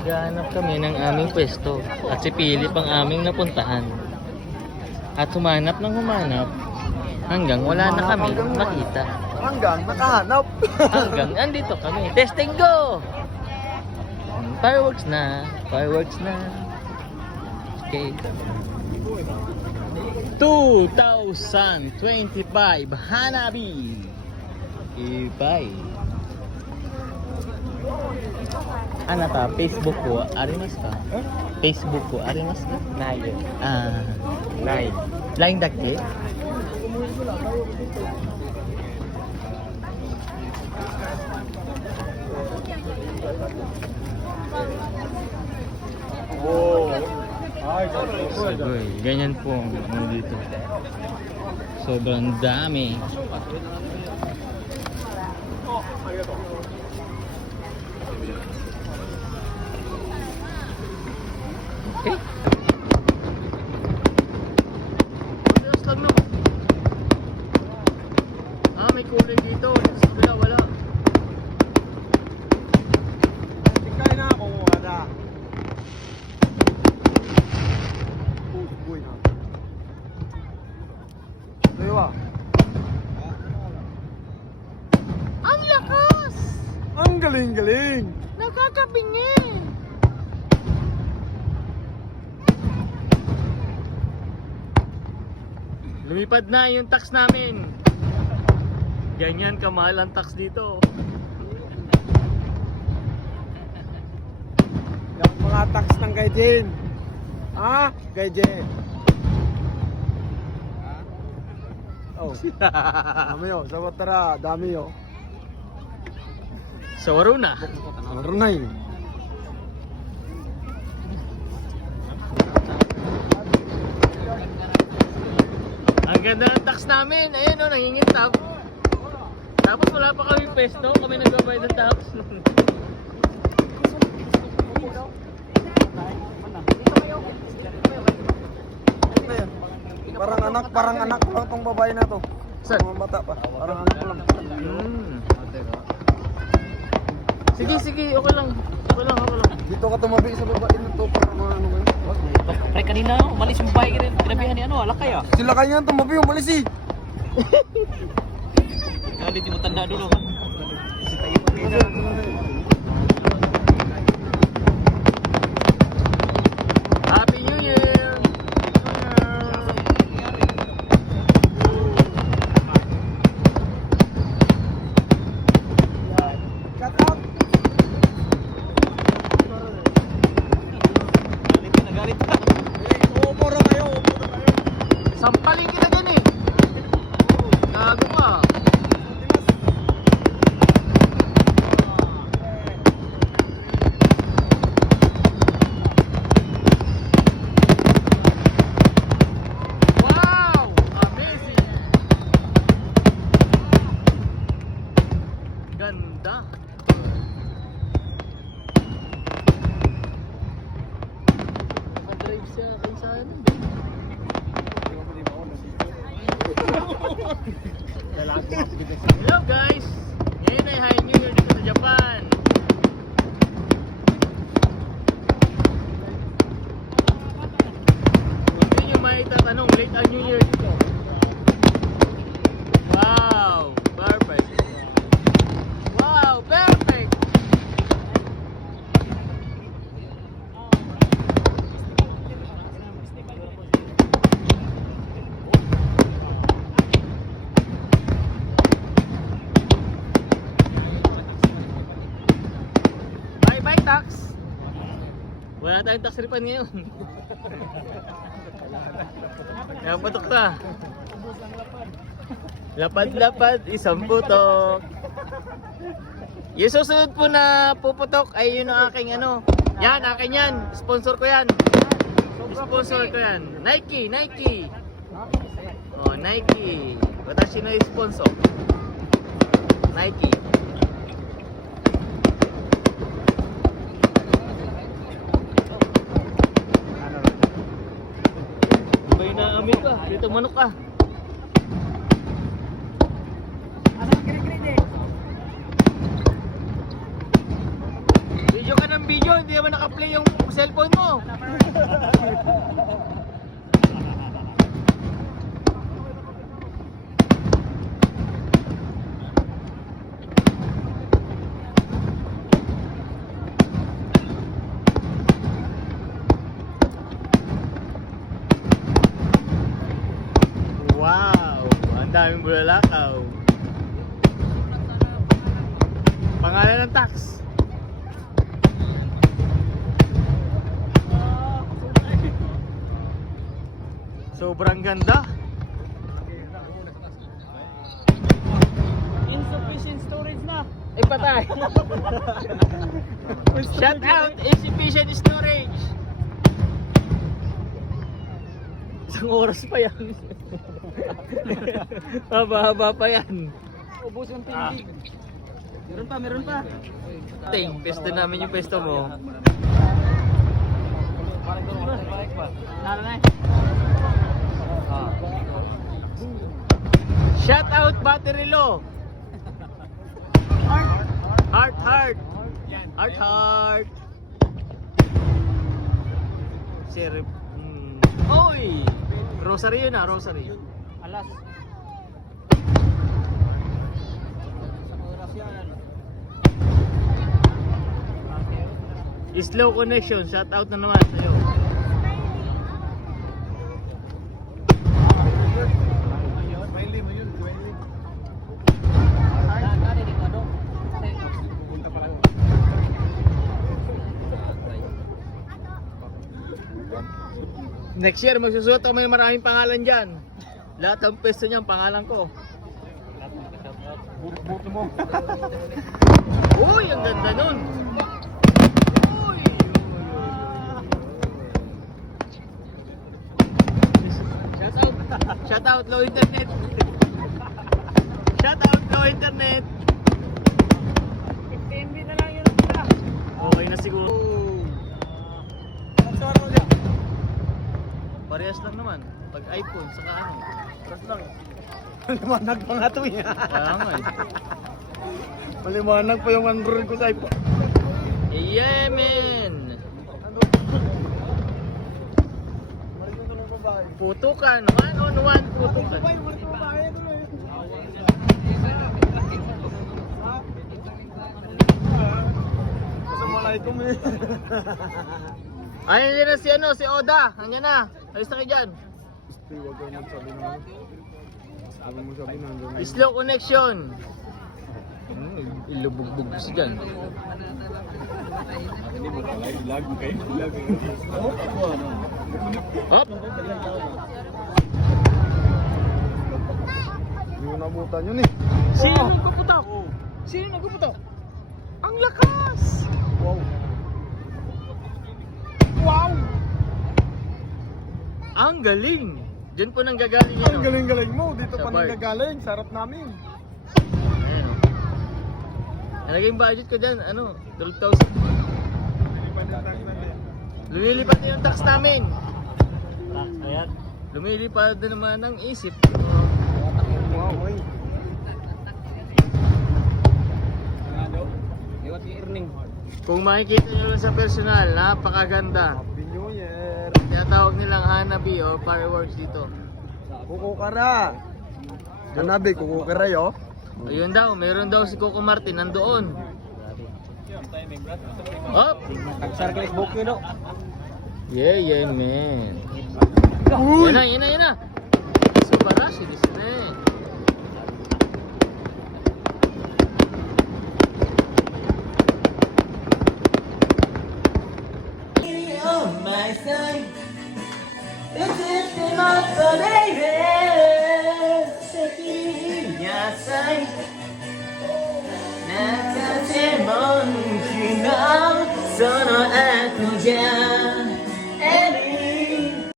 Naghahanap kami ng aming pwesto at si Philip ang aming napuntahan. At humanap ng humanap hanggang wala na kami makita. Hanggang nakahanap. Hanggang andito kami. Testing go! Fireworks na. Fireworks na. Okay. 2025 Hanabi. Ibay. Ano ta? Facebook ko. Arimas ka? Facebook ko. Arimas ka? Nayo. Ah. Nay. Laing daki? Oh. Ay, Sagoy. Ganyan po ang dito. Sobrang dami. Okay. Matigas lang naman. May kulay dito. Dito sa kabila, wala. Tingkay na ako. Ada. Boy na. Diba? Ang lakas! Ang galing-galing. Nakakabingi! Lumipad na yung tax namin. Ganyan kamahal ang tax dito. Yung mga tax ng Gaijin. Ha? Gaijin. Oh. Dami yo. Sa Watara. Dami yo. So, na. Runay. Ang ganda ng tax namin. Ayan o, nangingintap. Tapos wala pa kami pesto. Kami nagbabayad ng tax. Parang anak ko lang tong babae na to. Sir? Mga bata pa. Parang anak ko lang. Sige, sige. Okay lang. Okay lang, okay lang. Dito ka tumabi sa babae na to para mga ano ngayon. Pre, kanina, umalis yung bahay ka rin. Kinabihan ni ano, alakay ah. Sila kanya tumabi, umalis eh. Galit yung matanda dulo. Happy New Year! Cut out. Galit na, galit na. Upo na kayo, upo na kayo. Sampalin kita dyan eh. Gago ka. Wow! Amazing! Ganda. Nakadrive siya kay sa ano. Hello guys! Ngayon ay High New Year dito sa Japan. Hindi nyo maitatanong, late ang New Year dito. Wow! Perfect! Wow! Perfect! Bye-bye tax! Wala tayong tax refund ngayon. Kaya putok na. Lapad-lapad, isang putok. Yung susunod po na puputok ay yun ang aking ano. Yan, akin yan. Sponsor ko yan. Sponsor ko yan. Nike, Nike. Oh, Nike. Watashi no sponsor. Nike. May naami ka. Dito manok ka. ng video, hindi naman naka-play yung cellphone mo. Wow, ang daming bulalakaw. Pangalan ng tax. Sobrang ganda. Insufficient storage na. Ay patay. Shout out insufficient storage. Isang oras pa yan. Haba-haba pa yan. Ubus yung tindig. Meron pa. Ting, pesto namin yung pesto mo. Nara na. Shout out battery low. Heart. Sir. Oy! Rosary yun rosary. Alas. Isang oras yan. Slow connection, shout out na naman sa'yo. Next year, magsusuot ako ng maraming pangalan dyan. Lahat ng pwesto niyan, pangalan ko. Buto mo. Uy, ang ganda nun. Uy! Shout out, low internet. Shout out, low internet. 15 MB na lang yun ang tira. Okay na siguro. Ang sara mo dyan. Parehas lang naman. Pag iPhone, saka ano. Trust lang. Maliwanag pa nga ito eh. Kaya nga eh. Maliwanag pa yung Android ko sa iPhone. Yeah, man! Putukan. 1-on-1 putukan. Assalamualaikum eh. Ayun din na si Oda. Nandiyan na. Alis na kayo dyan. Gusti, huwag kayo magsabi na. Huwag mo sabi na. Slow connection. Ilubugbog kasi dyan. Hop! Hindi ko nabutan yun eh. Sino nagpuputok? Sino nagpuputok? Ang lakas! Wow. Wow! Ang galing! Diyan po nang gagaling yan. Ang galing-galing mo. Dito Sa pa bar. nang gagaling. Sarap namin. Ayan o. Nalagay yung budget ko dyan, 12,000. Lumilipad na yung tax namin. Ayan. Lumilipad na naman ang isip. Wow, boy. Iwat yung earning. Kung makikita nyo sa personal, napakaganda. Happy New Year. Tinatawag nilang Hanabi or fireworks dito. Kukukara. Hanabi, kukukara yo. Ayun daw, meron daw si Coco Martin nandoon. Hop! Nag-circle book yun o. Yeah, man. Uy! Yan na. Subarashi desu ne. On my side, this is not the baby. Seki yasai, nakase mon kinau, sono